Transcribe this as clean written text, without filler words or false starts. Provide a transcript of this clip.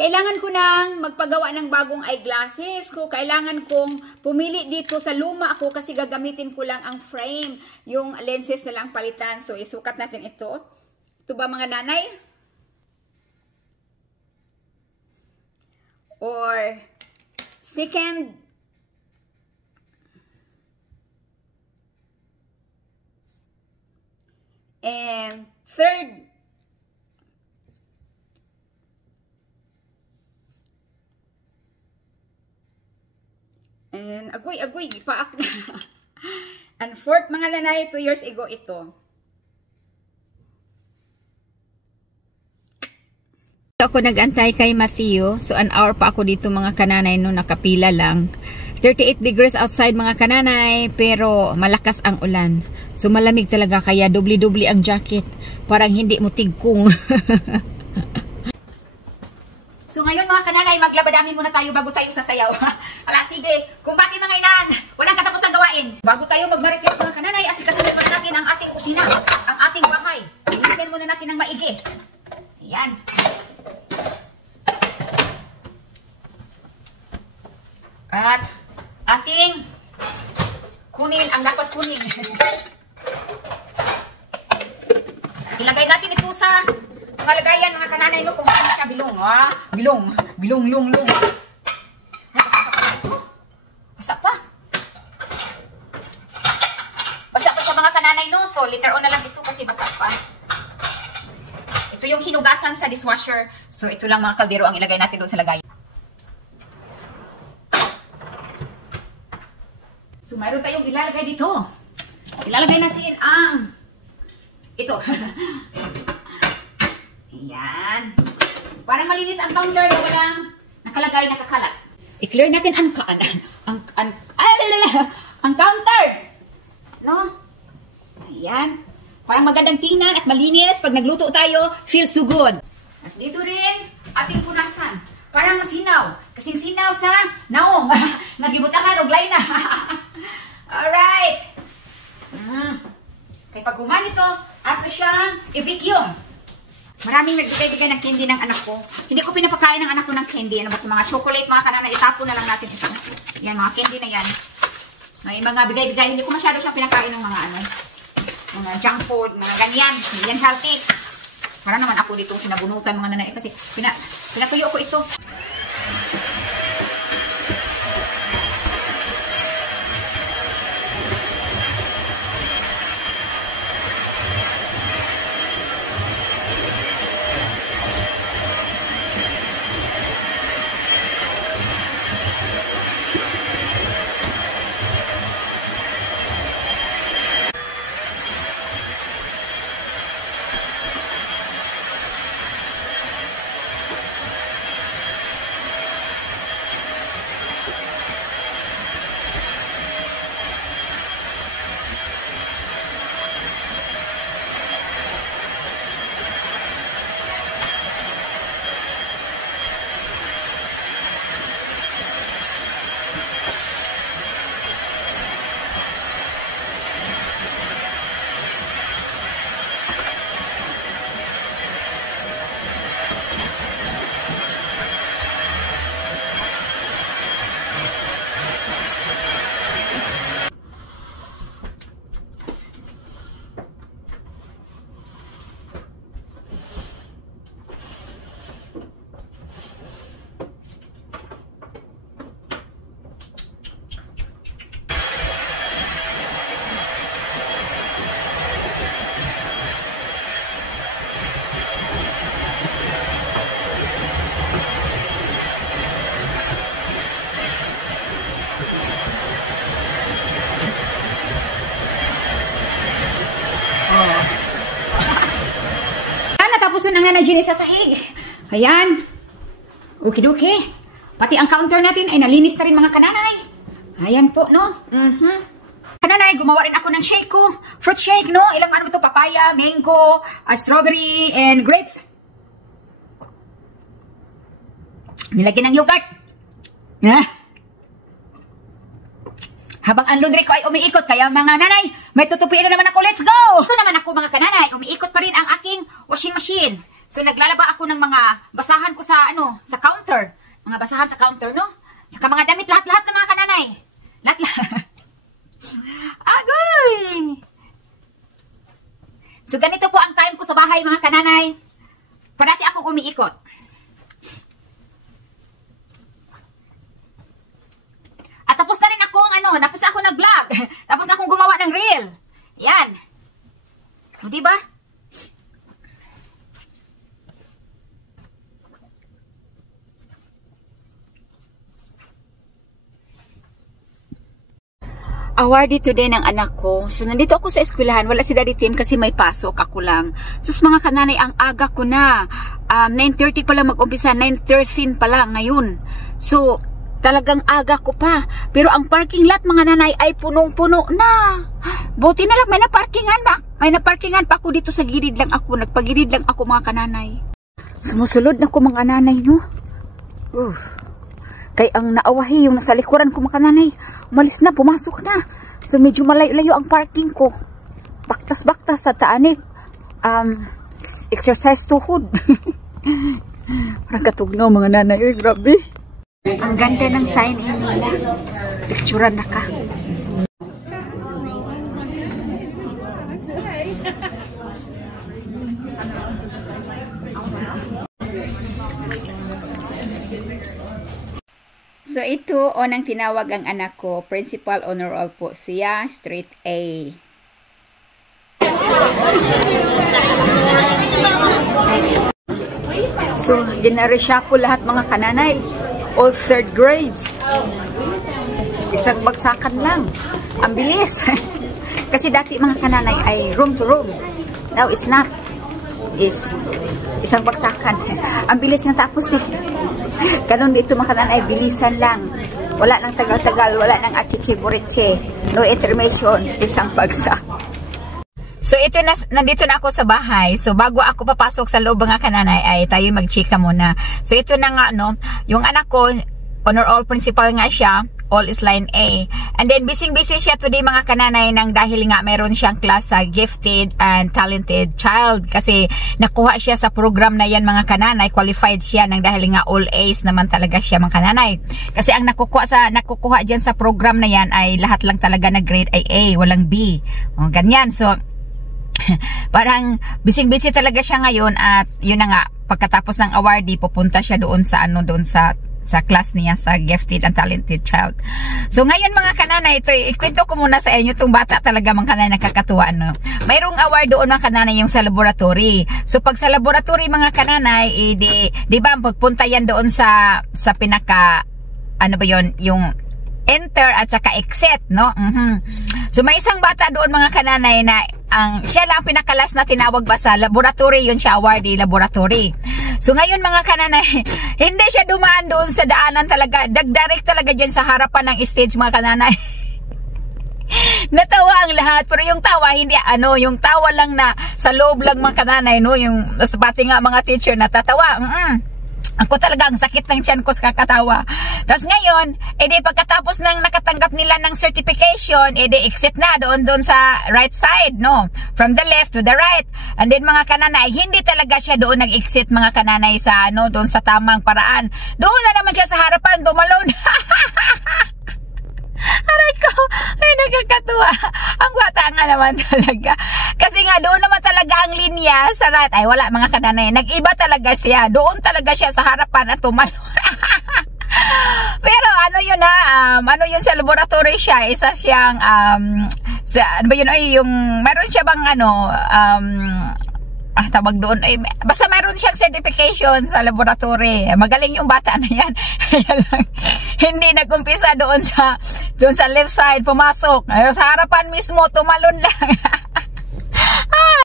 Kailangan ko nang magpagawa ng bagong eyeglasses ko. Kailangan kong pumili dito sa luma ako kasi gagamitin ko lang ang frame. Yung lenses na lang palitan. So, isukat natin ito. Ito ba mga nanay? Or second, and third, and agoy, paak na. And fourth, mga nanay, 2 years ago ito. Ako nag-antay kay Matthew. So, an hour pa ako dito mga kananay no, nakapila lang. 38 degrees outside mga kananay, pero malakas ang ulan. So, malamig talaga kaya dubli-dubli ang jacket. Parang hindi mo tigkong. So ngayon mga kananay, maglabadami muna tayo bago tayo sasayaw. Ala, sige, kumbati mga inan, walang katapos na gawain. Bago tayo magmarites mga kananay, asikasunod muna natin ang ating kusina, ang ating bahay. Linisin muna natin ng maigi. Ayan. At ating kunin ang dapat kunin. Ilagay natin ito sa lagayan mga kananay mo kung ano siya bilong. Bilong. Basa pa. Basa pa sa mga kananay no. So later on na lang ito kasi basa pa. Ito yung hinugasan sa dishwasher. So ito lang mga kaldero ang ilagay natin doon sa lagayan. So mayroon tayong ilalagay dito. Ilalagay natin ang ito. Ayan. Para malinis ang counter na walang nakalagay, nakakalat. I-clear natin ang counter. No? Ayan. Para magandang tingnan at malinis. Pag nagluto tayo, feels so good. At dito rin, ating punasan. Para masinaw. Kasing sinaw sa naong. Nagibutangan o glay na. Alright. Kaya pag gumanito, ato siyang i-vacuum. Maraming nagbigay-bigay ng candy ng anak ko. Hindi ko pinapakain ng anak ko ng candy. Ano ba ito? Mga chocolate, mga kanana. Itapo na lang natin ito. Yan, mga candy na yan. May mga bigay-bigay. Hindi ko masyado siyang pinakain ng mga mga junk food, mga ganyan. Hindi yan healthy. Para naman ako dito sinabunutan mga nanay. Kasi pinatuyo ko ito. Tapos na nga na sa sahig. Ayan. Okay. Pati ang counter natin ay nalinis na rin mga kananay. Ayan po, no? Kananay, gumawa rin ako ng shake ko. Fruit shake, no? Ilang ano ito? Papaya, mango, strawberry, and grapes. Nilagyan ng yogurt. Habang ang laundry ko ay umiikot, kaya mga nanay, may tutupiin na naman ako. Let's go! Ito naman ako mga kananay, umiikot pa rin ang aking washing machine. So naglalaba ako ng mga basahan ko sa sa counter. Mga basahan sa counter, no? Tsaka mga damit, lahat-lahat ng mga kananay. Lahat-lahat. Agoy! So ganito po ang time ko sa bahay, mga kananay. Parati ako umiikot. At tapos na rin akong tapos na ako nag-vlog. Tapos na akong gumawa ng reel. Yan. O, diba? Awarded today ng anak ko. So, nandito ako sa eskwelahan. Wala si Daddy Tim kasi may pasok. Ako lang. Sus, mga kananay, ang aga ko na. 9:30 pa lang mag-umpisa. 9:13 pa lang ngayon. So, talagang aga ko pa. Pero ang parking lot, mga nanay, ay punong-puno na. Buti na lang, may naparkingan pa. May naparkingan pa ako dito sa gilid lang ako. Nagpagilid lang ako, mga kananay. Sumusulod na ko, mga nanay, no? Kaya ang naawahi yung nasa likuran ko, mga kananay, umalis na, pumasok na. So medyo malayo-layo ang parking ko. Baktas-baktas sa taanig. Exercise tuhod. Parang katugno, mga nanay. Grabe. Ang ganda ng sign-in nila. Picturean na ka. So, ito, nang tinawag ang anak ko, Principal Honor Roll po siya, straight A. So, ginarasya po lahat, mga kananay. All third grades. Isang bagsakan lang. Ang bilis. Kasi dati, mga kananay, ay room to room. Now, it's not. Isang bagsakan. Ang bilis na tapos eh. Kanon dito, mga kananay, bilisan lang. Wala nang tagal-tagal, wala nang achichi-buriche. No intermission, isang bagsak. So ito na, nandito na ako sa bahay. So bago ako papasok sa loob, mga kananay, ay tayo magchika muna. So ito na nga, yung anak ko, honor all principal nga siya, all is line A. And then busy-busy siya today, mga kananay, nang dahil nga meron siyang class sa gifted and talented child. Kasi nakuha siya sa program na yan, mga kananay, qualified siya nang dahil nga all A's naman talaga siya, mga kananay. Kasi ang nakukuha dyan sa program na yan ay lahat lang talaga na grade ay A, walang B. O, ganyan. So parang busy-busy talaga siya ngayon at yun na nga, pagkatapos ng awardee, pupunta siya doon sa sa class niya sa gifted and talented child. So ngayon, mga kananay, ito ikwento ko muna sa inyo itong bata talaga, mga kananay, nakakatuwa, mayroong award doon, mga kananay, yung sa laboratory. So pag sa laboratory, mga kananay, di ba pagpunta yan doon sa pinaka yung enter at saka exit, no? So may isang bata doon, mga kananay, na siya lang pinakalas na tinawag ba sa laboratory, yun siya, awardee laboratory. So ngayon, mga kananay, hindi siya dumaan doon sa daanan talaga, direct talaga dyan sa harapan ng stage, mga kananay. Natawa ang lahat, pero yung tawa hindi yung tawa lang na sa loob lang, mga kananay, no? Yung pati nga mga teacher natatawa. Ako talaga, ang sakit ng tiyan ko sa kakatawa. Tapos ngayon, pagkatapos nang nakatanggap nila ng certification, exit na doon sa right side, no? From the left to the right. And then, mga kananay, hindi talaga siya doon nag-exit, mga kananay, sa doon sa tamang paraan. Doon na naman siya sa harapan, tumalon. Aray ko, ay nakakatuwa. Ang bata nga naman talaga. Kasi nga doon naman talaga ang linya sa right. Ay wala, mga kananay, nag-iba talaga siya. Doon talaga siya sa harapan at tumalon. Pero yun sa laboratory siya, isa siyang yung meron siya bang tawag doon, basta mayroon siyang certification sa laboratory. Magaling yung bata na yan. Hindi nag-umpisa doon sa left side, pumasok sa harapan mismo, tumalon lang.